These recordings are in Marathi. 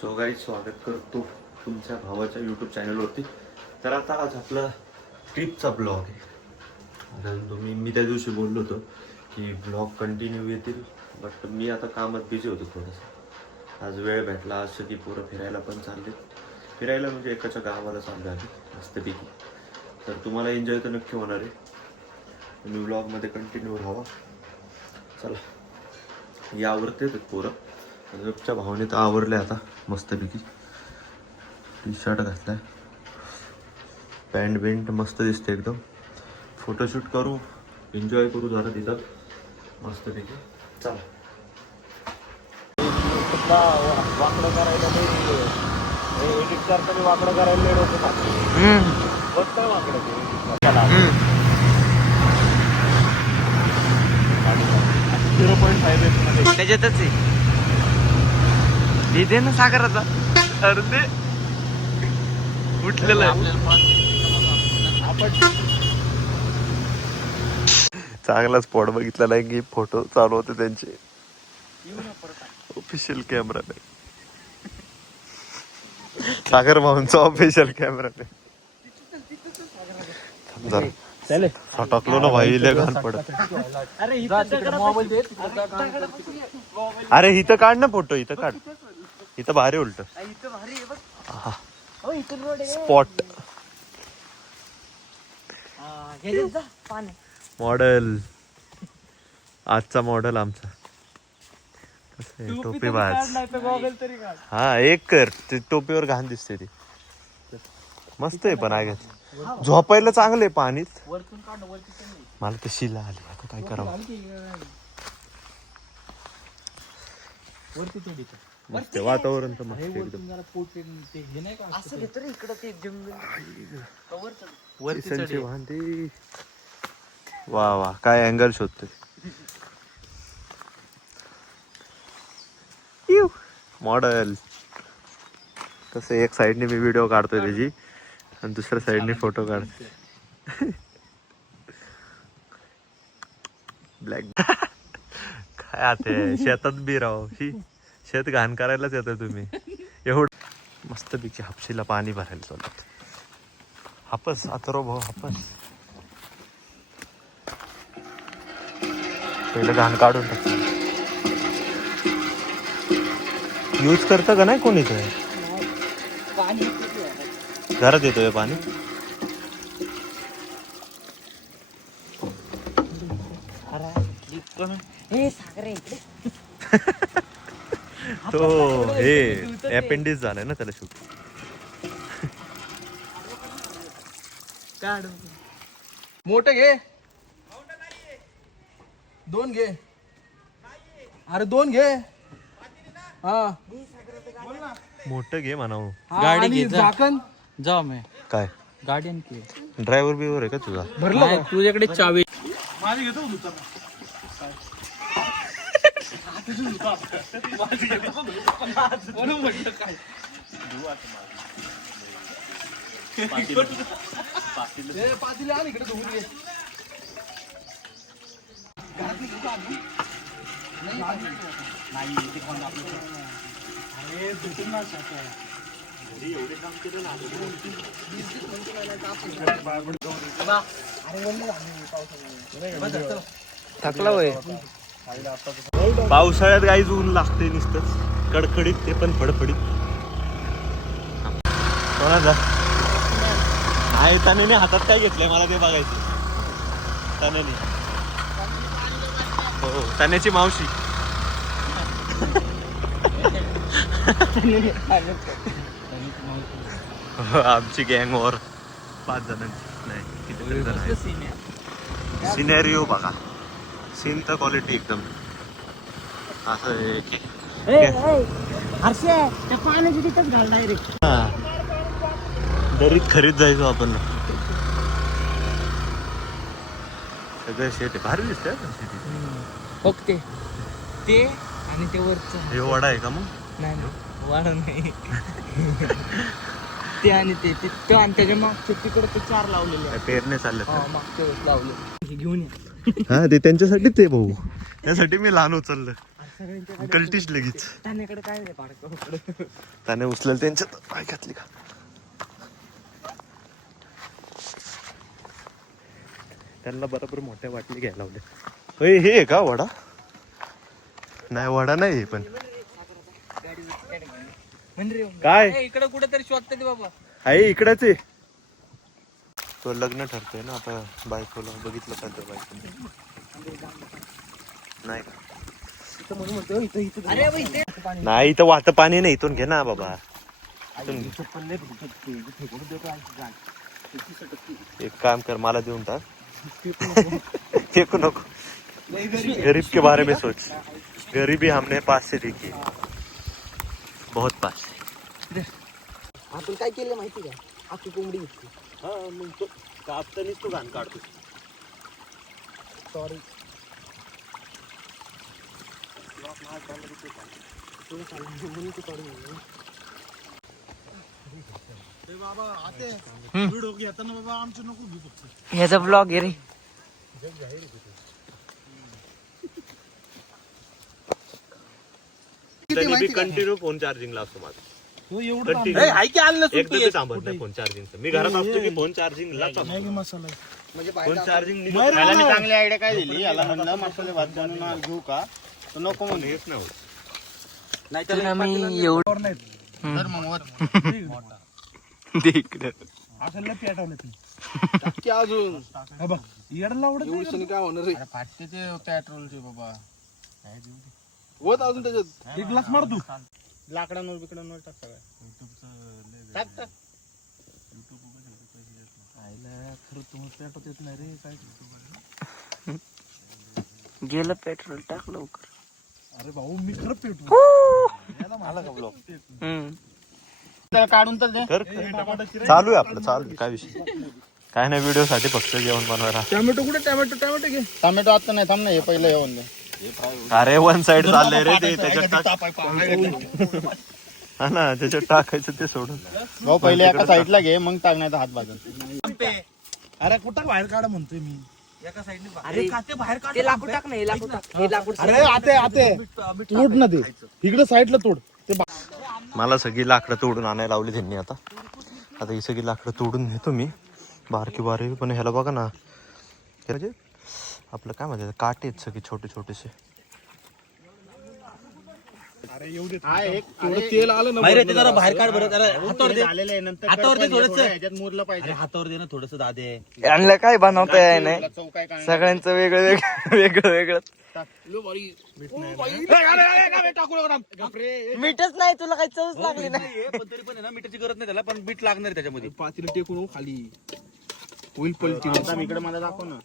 सो गाईज स्वागत करतो तुमच्या भावाच्या यूट्यूब चॅनलवरती. तर आता आज आपला ट्रिपचा ब्लॉग आहे. आता मी त्या दिवशी बोललो होतो की ब्लॉग कंटिन्यू येतील, बट मी आता कामात बिझी होतो थोडंसं. आज वेळ भेटला, आज सगळी पोरं फिरायला पण चालले. फिरायला म्हणजे एकाच्या गावाला चाललं आहे मस्तपैकी. तर तुम्हाला एन्जॉय तर नक्की होणार आहे. तुम्ही ब्लॉगमध्ये कंटिन्यू राहा. चला यावरती येतात पोरं. रुपच्या भावाने तर आवरले आता मस्तपैकी. टी शर्ट घातलाय, पॅन्ट बिंट मस्त दिसते एकदम. फोटोशूट करू, एन्जॉय करू जरा तिथं मस्तपैकी. चला. वाकडं करायला एडिट करताना वाकडं करायला लेट होतं ना. वाकडं ते 0.5 त्याच्यातच आहे. लिहिते ना सागराचा अर्धे उठलेलं आहे. चांगला स्पॉट बघितलेला आहे की फोटो चालू होते त्यांचे. ऑफिशियल कॅमेरा नाही, सागर भाऊंचा ऑफिशियल कॅमेरा नाही. टाकलो ना भाई, लय घाण पडत. अरे इथं काढ ना फोटो, इथं काढ, इथं भारी उलट स्पॉट. मॉडेल आजचा मॉडेल आमचा टोपी बाज. हा एक कर, ते टोपीवर घाण दिसते ती. मस्त आहे पण आहे झोपायला चांगले पाणीत. मला तर शिला आली, आता काय करावं. मस्त वातावरण तर मस्त एकदम. वाहते वा वा, काय अँगल शोधतोय. मॉडेल कसं एक साइडने मी व्हिडिओ काढतोय त्याची आणि दुसऱ्या साइडने फोटो काढतोय. ब्लॅक काय आता शेतात बी राव, शेत घाण करायलाच येतं तुम्ही. एवढं मस्त पैकी हापशीला पाणी भरायला चालत. हापस आता भाऊ हापस. पहिलं घाण काढून टाक. यूज करतं का नाही कोणी काय? घरात येतोय पाणी. तो हे अपेंडिक्स झालाय ना त्याला शूट. मोठं घे, 2 घे. अरे 2 घे. हा मोठं घे म्हणावं. गाडी घे, झाकण जा मी काय गार्डियन की ड्रायव्हर बिवर आहे का तुझा? भरलं तुझ्याकडे चावी. माझी घेतो पातीला आणि इकडे धुवून घे. थकला होय. पावसाळ्यात गाईच ऊन लागते नुसतंच कडकडीत, ते पण फडफडीत. कोणाचा आहे त्याने हातात काय घेतलंय मला ते बघायचं. त्याने हो, त्याची मावशी. आमची गँग वर 5 जणांची नाही, किती जण आहे. सिनेरिओ बघा, सीन तर क्वालिटी एकदम असं आहे की पाण्याची तिथंच घाल डायरेक्ट. दरीत खरीत जायचो आपण. सगळं शेत आहे, भारी दिसतंय. फक्त ते आणि ते वरचं. हे वडा आहे का मग? नाही वाढ नाही. ते आणि ते आणि त्याच्या मागच्या तिकडे ते 4 लावलेले आहे. पेरणे चालले मागच्या वेळेस लावले. घेऊन या. हा ते त्यांच्यासाठीच आहे भाऊ, त्यासाठी मी लहान उचललं. कल्टीच लगेच त्याकडे काय रे पाडक त्याने उचलेल त्यांच्यात काय घातली का त्यांना बरोबर मोठ्या वाटली घ्यायला लावले. होय हे आहे का वडा? नाही वडा नाही पण काय इकडे कुठेतरी शोधतात बाबा. आहे इकडच आहे. तो लग्न ठरतोय ना आता बायकोला बघितलं पाहिजे बायको नाही का? नाही इथं वाहतं पाणी नाही इथून घे ना बाबा. इथून घे. एक काम कर मला देऊन टाक. फेकू नको. गरीब के बारे में सोच. गरीबी हमने पास से देखी बहुत पास से. आपण काय केलं माहिती का? आखी कोंबडी घेतली. हा मग तो कापतानीच तो घाण काढतो. सॉरी. ह्याचा ब्लॉग आहे रे. कंटिन्यू फोन चार्जिंगला असतो माझा. एवढं एकदा ते थांबत नाही फोन चार्जिंगचं. मी घरात असतो की फोन चार्जिंगला मसाला म्हणजे फोन चार्जिंग त्याला मी चांगली आयडिया काय दिली याला म्हणलं मसाले भात बनवून घेऊ का तर नको म्हणून हेच नाही होत. मी एवढं तर मग वर असं लपी आठवलं ती टक्के अजून हा बघ येड लावडत एवढी काय होणार रे फाटते ते पेट्रोलचे बाबा होत अजून त्याच्यात एक ग्लास मार तू. लाकडांवर बिकडांवर टाकता काय टाक खरं तुम्हाला पेटवत येत नाही रे काय. गेलं पेट्रोल टाक लवकर. अरे भाऊ मी खरं पेटू. आला का ब्लॉग? त्याला काढून तर दे कर चालू आहे आपलं चालू आहे. काय विषय काय नाही व्हिडिओ साठी फक्त जेवण बनवायला. टोमॅटो कुठे टोमॅटो घे. टोमॅटो आता नाही थांब ना हे पहिलं येऊन दे अरे वन साइड चाललंय रे ते त्याच्यात टाक. हा ना त्याच्यात टाकायचं ते सोडून. भाऊ पहिले एका साईडला घे मग टाकण्याचा हात बाजून अरे कुठं बाहेर काढा म्हणतोय मी. अरे बाहेर काढ. ते लाकूड टाक ना. हे लाकूड टाक. हे लाकूड अरे आते तोड ना ते इकडे साईडला तोड ते. मला सगळी लाकडं तोडून आणायला लावली त्यांनी. आता आता ही सगळी लाकडं तोडून नेतो मी बारकी बारकी. पण ह्याला बघा ना म्हणजे आपलं काय म्हणतात काटे आहेत सगळे छोटे छोटेसे. अरे एवढे हा एक थोडं तेल आलं ना ते जरा बाहेर काढ बरं. जरा हातावर दे. झालेलं आहे नंतर हातावर दे थोडंसं. ह्याच्यात मुरलं पाहिजे हातावर दे ना थोडस दादे. यांना काय बनवताय नाही. चौकाय काय सगळ्यांचं वेगळं वेगळं वेगळं. मीठच नाही तुला काही चवच लागली नाही. पण तरी पण आहे ना मिठाची गरज नाही त्याला. पण बीट लागणार आहे त्याच्यामध्ये. पातीला टेकून खाली होईल पलटी. आता इकडे मला दाखव ना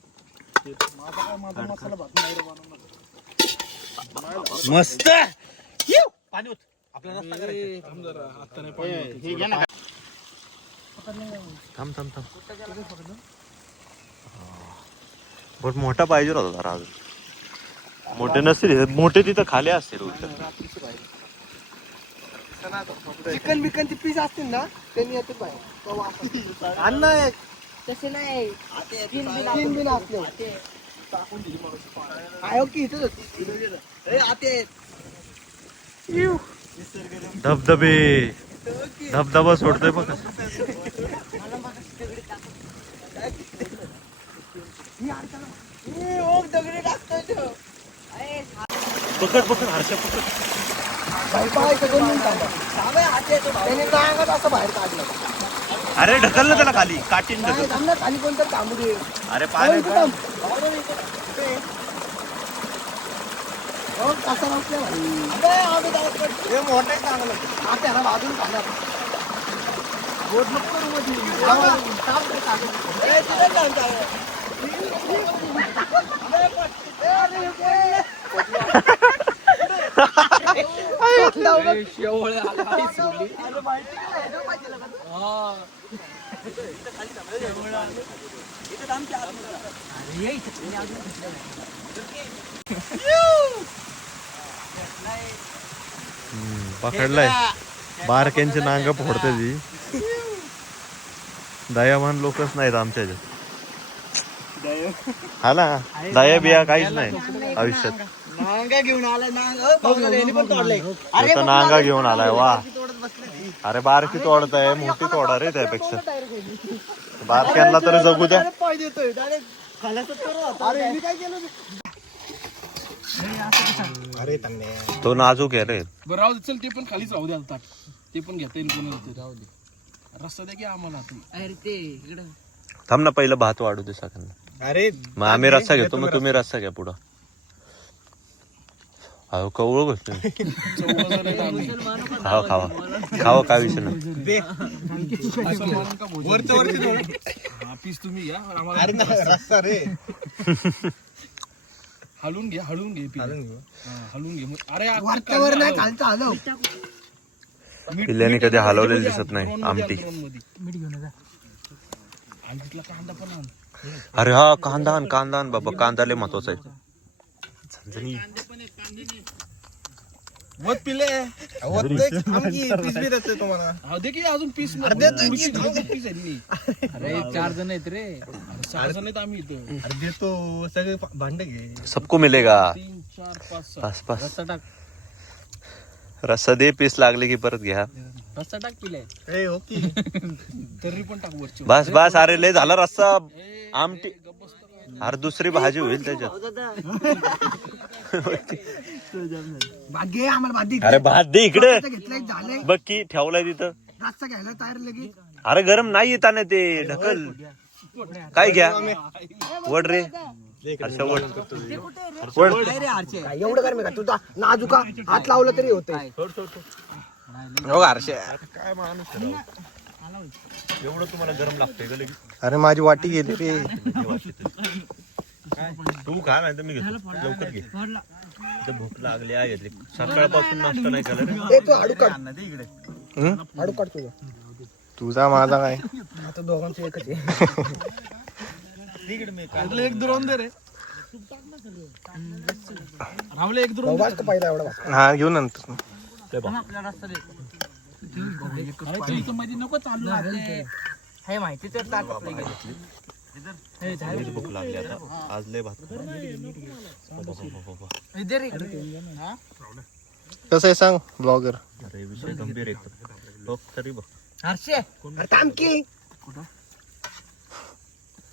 मसाला भात नाही रे बनवणार. मस्त पाणी होत आपल्याला रस्ता करायचा. थांब जरा आता नाही पाहिजे. हे घे ना थांब थांब थांब. बहुत मोठा पाहिजे होता जरा अजून. मोठे नसतील मोठे तिथं खाली असतील उलट. चिकन बिकनचे पीस असतील ना त्यांनी येते बाहेर. अन्न तसे नाही. तीन बिन असले आयो की इथेच होती. धबधबे धबधबा सोडतोय बघ. पकड पकड हर्षा पकड. असं बाहेर काढलं. अरे ढकल ना त्याला खाली काटीन ढकल. थांब ना खाली कोणतं थांबू दे. अरे पाणी कसं हे मोठे चांगलं आता ना बाजून खाणार. बोट नको करू मध्ये. पकडलाय बारक्यांचे नांग फोडते ती. दयामान लोकच नाहीत आमच्या ह्याच्यात. हा ना दया बिया काहीच नाही आयुष्यात. नांगा घेऊन आला पण तोडले. आता नांगा घेऊन आलाय वा. अरे बारकी तोडत आहे, मोठी तोडा रे त्यापेक्षा. बारक्यांना तरी जगू द्या. पाय देतोय डायरेक्ट खाल्याचं तर होतं. अरे मी काय केलं तो नाजूक आहे रे. बरं राहू दे, चल ते पण खालीच राहू दे आता. ते पण घेता येईल कोणाला तरी. राहू दे, रस्ता द्या की आम्हाला आता. अरे ते इकडं थांब ना, पहिलं भात वाढू दे सगळ्यांना. अरे मग आम्ही रस्सा घेतो, मग तुम्ही रस्सा घ्या पुढं. अहो कवळ गोष्ट चौघजण आहेत आम्ही. खावा खावा खावा, काय विषय नाही. असं मानून का भोजन? हा, पीस तुम्ही घ्या आम्हाला हलवून घे, हलवून घे पीस. हा, हलवून घे. अरे आपण वरच्यावर कांदा नाही हलव. खालचं हलव. मीठ- पिल्ल्याने मीठ कधी मध्ये हलवलेलं मध्ये दिसत नाही, द्रोण मध्ये आमटी. द्रोण मध्ये. आणि तिथला कांदा पण आण. अरे हा कांदा आण, कांदा आण बाबा, कांदा लय महत्वाचा आहे. वत पिले वत आमची पीस बी देते तुम्हाला. हा, दे की अजून पीस पीस आहेत मी. अरे 4 जण आहेत रे. 6 जण आहेत आम्ही इथं. अरे देतो सगळे भांडे घे. सबको मिलेगा. 3 4 5 6. बस बस, रस्ता टाक, रस्सा दे, पीस लागले की परत घ्या. रस्ता टाक पिले. ए हो की तर्री पण टाक वरची. बस बस, अरे लय झाला रस्सा. आमटी अरे दुसरी भाजी होईल त्याच्यात. भाग्य आम्हाला भाजी अरे भात दे इकडे. घेतलंय झालंय. बघ की ठेवलाय तिथं. रस्ता घ्यायला तयार लगेच. अरे गरम नाही येत ना ते, ढकल. काय घ्या, वड रे हर्षा, वड वड. काय एवढं कर मी का तुझा नाजुका हात लावलं तरी होते. काय माणूस आहे राव. एवढं तुम्हाला गरम लागतंय का लगेच? अरे माझी वाटी गेली रे. तू खा नाही तर मी घेतो, लवकर घे. इथं भूक लागली आहे, घेतली. सकाळपासून नाश्ता नाही केला रे. ए तू हाडू काढ. हाडू काढ तुझा. तुझा माझा काय आता दोघांचं एकच आहे. त्यातलं एक द्रोण दे रे. राहुल एक द्रोण. भाऊ का पाहिला एवढा भात? हा घेऊ नंतर. आपला रस्ता दे. अरे ते इथं मध्ये नको चालू राहते. हे माहिती तर टाक आपल्या लईच भूक लागली आता, आज लय भात. इधर इकडे. कसं आहे सांग ब्लॉगर. अरे विषय गंभीर येतो. बघ तरी बघ. हर्षे अरे थांब की.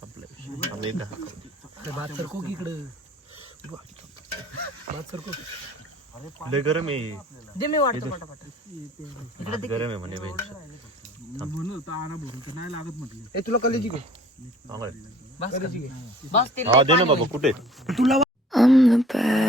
संपला विषय. आम्ही एकदा भात सरको इकडे. लय गरम आहे. दे मी वाटतो पटापट. भात गरम आहे म्हणे बाई. म्हणून तारा भरून नाही लागत म्हटलं. ए तुला कलेजी घे. बस बस ते हा दे ना बाबा, कुठे? तुला I'm the bad